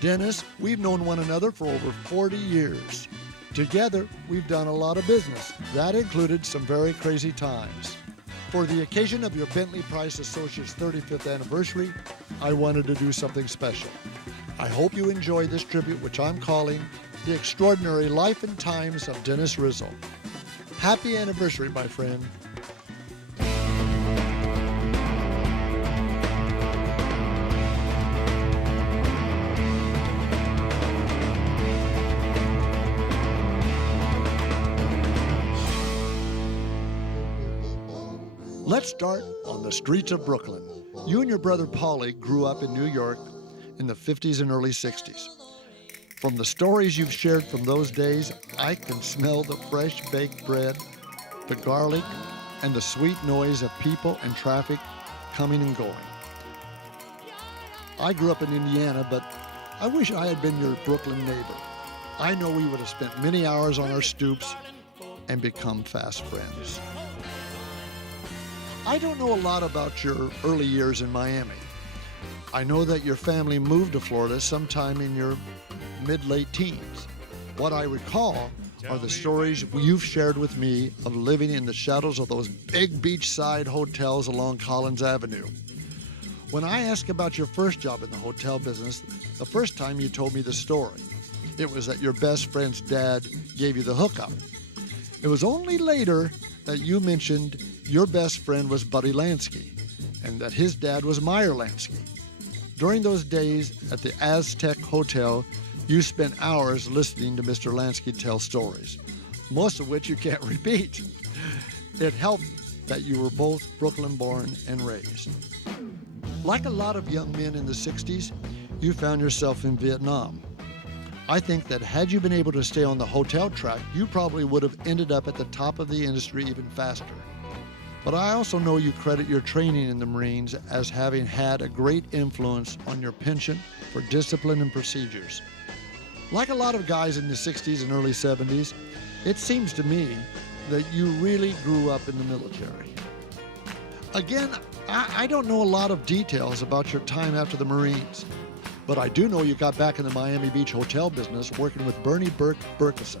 Dennis, we've known one another for over 40 years. Together, we've done a lot of business. That included some very crazy times. For the occasion of your Bentley Price Associates 35th anniversary, I wanted to do something special. I hope you enjoy this tribute, which I'm calling The Extraordinary Life and Times of Dennis Rizzo. Happy anniversary, my friend. Let's start on the streets of Brooklyn. You and your brother Paulie grew up in New York in the 50s and early 60s. From the stories you've shared from those days, I can smell the fresh baked bread, the garlic, and the sweet noise of people and traffic coming and going. I grew up in Indiana, but I wish I had been your Brooklyn neighbor. I know we would have spent many hours on our stoops and become fast friends. I don't know a lot about your early years in Miami. I know that your family moved to Florida sometime in your mid-late teens. What I recall are the stories you've shared with me of living in the shadows of those big beachside hotels along Collins Avenue. When I asked about your first job in the hotel business, the first time you told me the story, it was that your best friend's dad gave you the hookup. It was only later that you mentioned your best friend was Buddy Lansky and that his dad was Meyer Lansky. During those days at the Aztec Hotel, you spent hours listening to Mr. Lansky tell stories, most of which you can't repeat. It helped that you were both Brooklyn born and raised. Like a lot of young men in the 60s, you found yourself in Vietnam. I think that had you been able to stay on the hotel track, you probably would have ended up at the top of the industry even faster. But I also know you credit your training in the Marines as having had a great influence on your penchant for discipline and procedures. Like a lot of guys in the 60s and early 70s, it seems to me that you really grew up in the military. Again, I don't know a lot of details about your time after the Marines, but I do know you got back in the Miami Beach hotel business working with Bernie Burke Burkeson,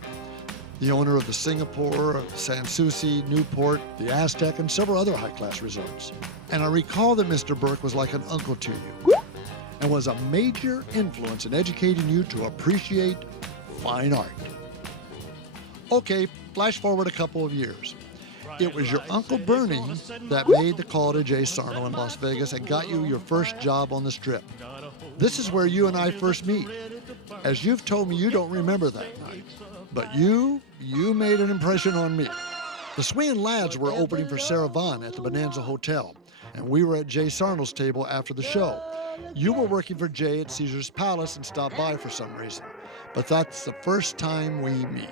the owner of the Singapore, Sans Souci, Newport, the Aztec, and several other high-class resorts. And I recall that Mr. Burke was like an uncle to you and was a major influence in educating you to appreciate fine art. Okay, flash forward a couple of years. It was your Uncle Bernie that made the call to Jay Sarno in Las Vegas and got you your first job on the Strip. This is where you and I first meet. As you've told me, you don't remember that night. But you made an impression on me. The Swingin' Lads were opening for Sarah Vaughan at the Bonanza Hotel, and we were at Jay Sarno's table after the show. You were working for Jay at Caesar's Palace and stopped by for some reason. But that's the first time we meet.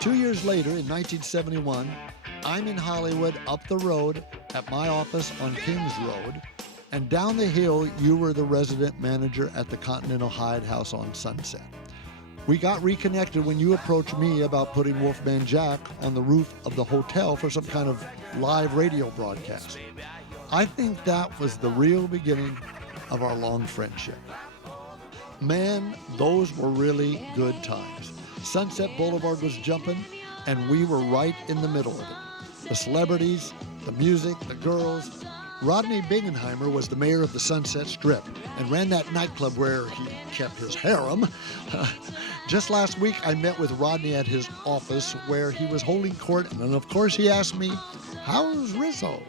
2 years later, in 1971, I'm in Hollywood up the road at my office on Kings Road, and down the hill, you were the resident manager at the Continental Hyde House on Sunset. We got reconnected when you approached me about putting Wolfman Jack on the roof of the hotel for some kind of live radio broadcast. I think that was the real beginning of our long friendship. Man, those were really good times. Sunset Boulevard was jumping, and we were right in the middle of it. The celebrities, the music, the girls. Rodney Bingenheimer was the mayor of the Sunset Strip and ran that nightclub where he kept his harem. Just last week, I met with Rodney at his office where he was holding court, and then of course he asked me, "How's Rizzo?"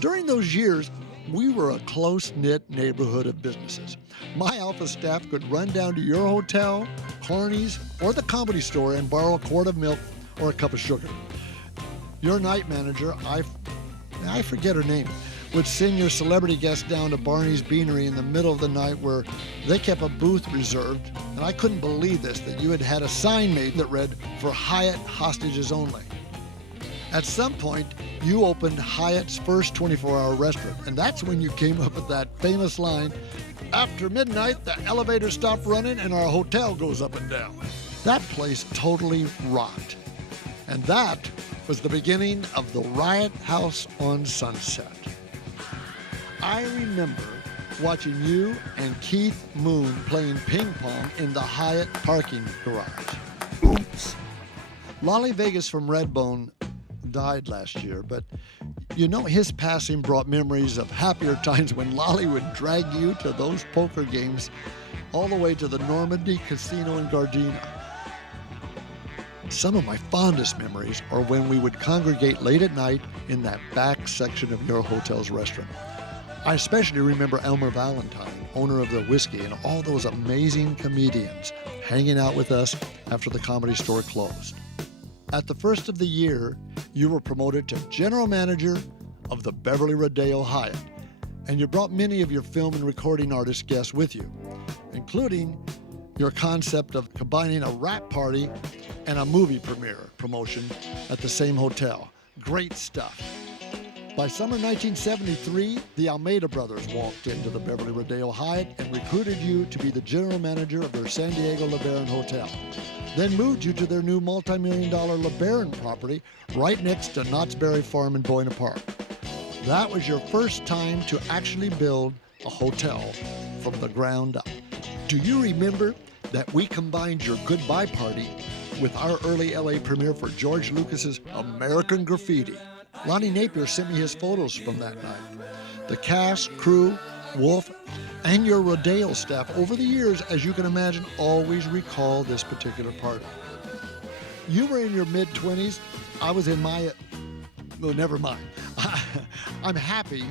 During those years, we were a close-knit neighborhood of businesses. My office staff could run down to your hotel, Carney's, or the Comedy Store and borrow a quart of milk or a cup of sugar. Your night manager, I forget her name, would send your celebrity guests down to Barney's Beanery in the middle of the night where they kept a booth reserved, and I couldn't believe this, that you had had a sign made that read, "For Hyatt hostages only." At some point, you opened Hyatt's first 24-hour restaurant, and that's when you came up with that famous line, "After midnight, the elevators stop running and our hotel goes up and down." That place totally rocked. And that was the beginning of the Riot House on Sunset. I remember watching you and Keith Moon playing ping pong in the Hyatt parking garage. Oops. Lolly Vegas from Redbone died last year, but you know his passing brought memories of happier times when Lolly would drag you to those poker games all the way to the Normandy Casino in Gardena. Some of my fondest memories are when we would congregate late at night in that back section of your hotel's restaurant. I especially remember Elmer Valentine, owner of the Whiskey, and all those amazing comedians hanging out with us after the Comedy Store closed. At the first of the year, you were promoted to general manager of the Beverly Rodeo Hyatt, and you brought many of your film and recording artist guests with you, including your concept of combining a rap party and a movie premiere promotion at the same hotel. Great stuff. By summer 1973, the Almeida brothers walked into the Beverly Rodeo Hyatt and recruited you to be the general manager of their San Diego LeBaron Hotel. Then moved you to their new multi-million-dollar LeBaron property right next to Knott's Berry Farm in Buena Park. That was your first time to actually build a hotel from the ground up. Do you remember that we combined your goodbye party with our early LA premiere for George Lucas's American Graffiti? Lonnie Napier sent me his photos from that night. The cast, crew, Wolf, and your Rodeo staff over the years, as you can imagine, always recall this particular party. You were in your mid-20s. I was in my... Well, never mind. I'm happy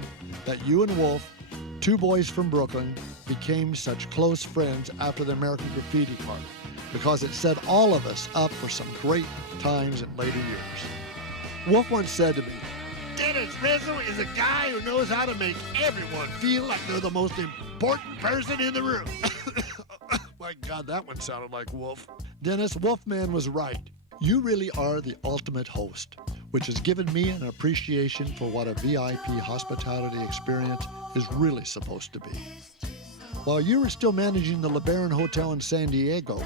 that you and Wolf, two boys from Brooklyn, became such close friends after the American Graffiti party, because it set all of us up for some great times in later years. Wolf once said to me, "Dennis Rizzo is a guy who knows how to make everyone feel like they're the most important person in the room." My God, that one sounded like Wolf. Dennis, Wolfman was right. You really are the ultimate host, which has given me an appreciation for what a VIP hospitality experience is really supposed to be. While you were still managing the LeBaron Hotel in San Diego,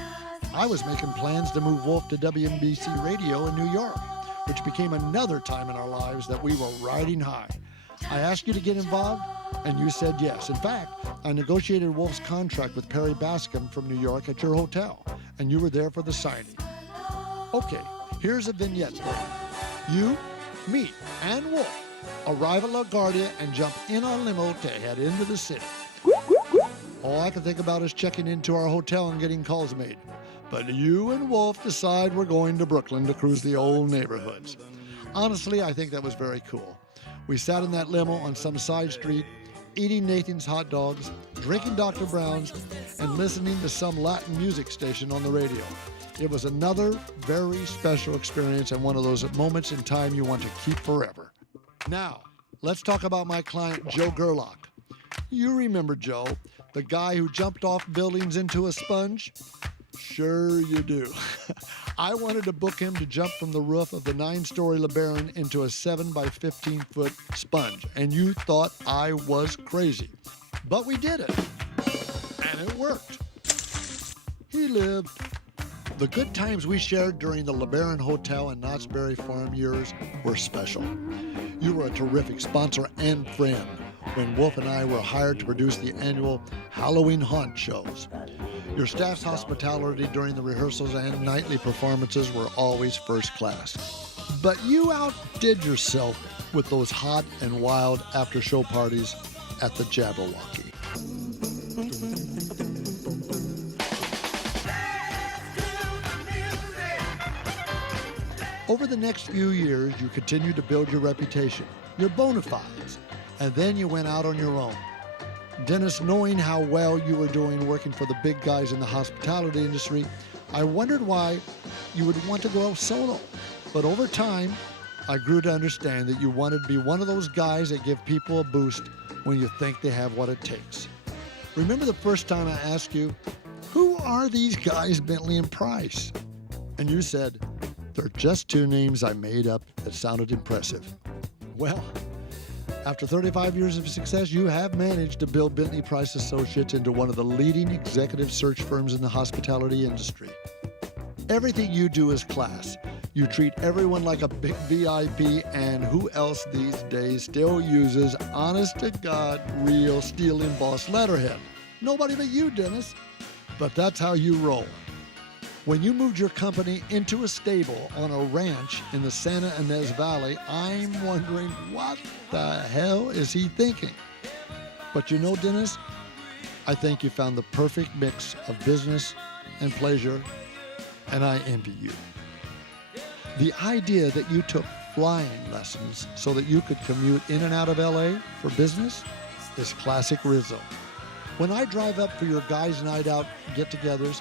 I was making plans to move Wolf to WNBC Radio in New York, which became another time in our lives that we were riding high. I asked you to get involved, and you said yes. In fact, I negotiated Wolf's contract with Perry Bascom from New York at your hotel, and you were there for the signing. Okay, here's a vignette for you. You, me, and Wolf arrive at LaGuardia and jump in a limo to head into the city. All I can think about is checking into our hotel and getting calls made. But you and Wolf decide we're going to Brooklyn to cruise the old neighborhoods. Honestly, I think that was very cool. We sat in that limo on some side street, eating Nathan's hot dogs, drinking Dr. Brown's, and listening to some Latin music station on the radio. It was another very special experience and one of those moments in time you want to keep forever. Now, let's talk about my client, Joe Gerlach. You remember Joe, the guy who jumped off buildings into a sponge? Sure you do. I wanted to book him to jump from the roof of the 9-story LeBaron into a 7 by 15-foot sponge, and you thought I was crazy. But we did it, and it worked. He lived. The good times we shared during the LeBaron Hotel and Knott's Berry Farm years were special. You were a terrific sponsor and friend when Wolf and I were hired to produce the annual Halloween Haunt shows. Your staff's hospitality during the rehearsals and nightly performances were always first class. But you outdid yourself with those hot and wild after-show parties at the Jabberwocky. Over the next few years, you continued to build your reputation, your bona fides, and then you went out on your own. Dennis, knowing how well you were doing working for the big guys in the hospitality industry, I wondered why you would want to go solo. But over time, I grew to understand that you wanted to be one of those guys that give people a boost when you think they have what it takes. Remember the first time I asked you, who are these guys, Bentley and Price? And you said, they're just two names I made up that sounded impressive. Well, after 35 years of success, you have managed to build Bentley Price Associates into one of the leading executive search firms in the hospitality industry. Everything you do is class. You treat everyone like a big VIP, and who else these days still uses honest-to-God, real steel-embossed letterhead? Nobody but you, Dennis. But that's how you roll. When you moved your company into a stable on a ranch in the Santa Ynez Valley, I'm wondering what the hell is he thinking? But you know, Dennis, I think you found the perfect mix of business and pleasure, and I envy you. The idea that you took flying lessons so that you could commute in and out of LA for business is classic Rizzo. When I drive up for your guys' night out get-togethers,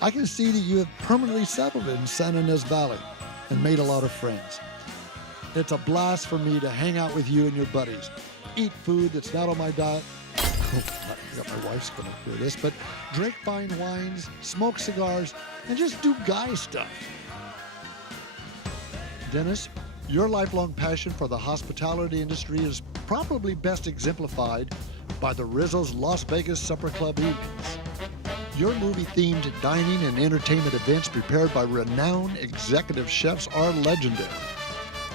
I can see that you have permanently settled in Santa Ynez Valley and made a lot of friends. It's a blast for me to hang out with you and your buddies, eat food that's not on my diet. Oh, I forgot my wife's going to hear this, but drink fine wines, smoke cigars, and just do guy stuff. Dennis, your lifelong passion for the hospitality industry is probably best exemplified by the Rizzo's Las Vegas Supper Club evenings. Your movie-themed dining and entertainment events prepared by renowned executive chefs are legendary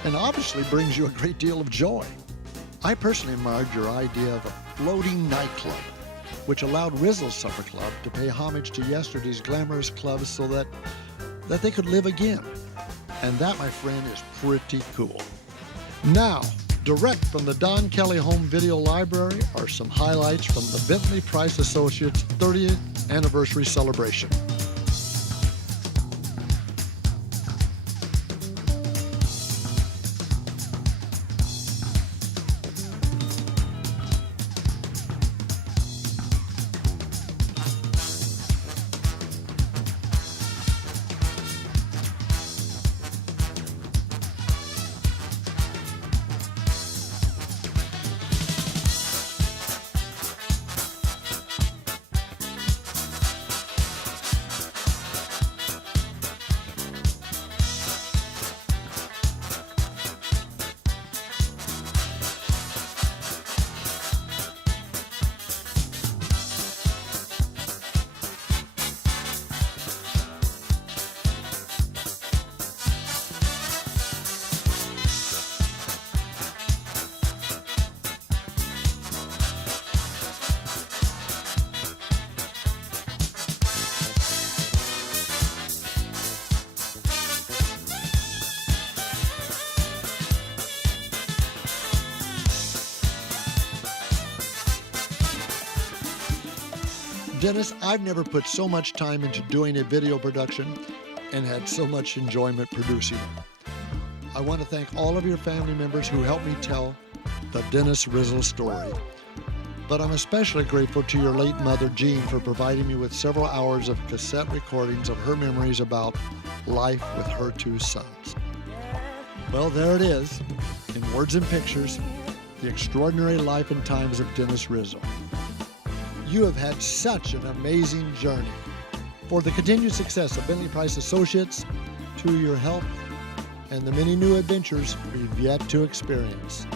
and obviously brings you a great deal of joy. I personally admired your idea of a floating nightclub, which allowed Rizzo's Supper Club to pay homage to yesterday's glamorous clubs so that they could live again. And that, my friend, is pretty cool. Now, direct from the Don Kelley Home Video Library are some highlights from the Bentley Price Associates 30th Anniversary Celebration. Dennis, I've never put so much time into doing a video production and had so much enjoyment producing it. I want to thank all of your family members who helped me tell the Dennis Rizzo story. But I'm especially grateful to your late mother, Jean, for providing me with several hours of cassette recordings of her memories about life with her two sons. Well, there it is, in words and pictures, the extraordinary life and times of Dennis Rizzo. You have had such an amazing journey. For the continued success of Bentley Price Associates, to your health, and the many new adventures we've yet to experience.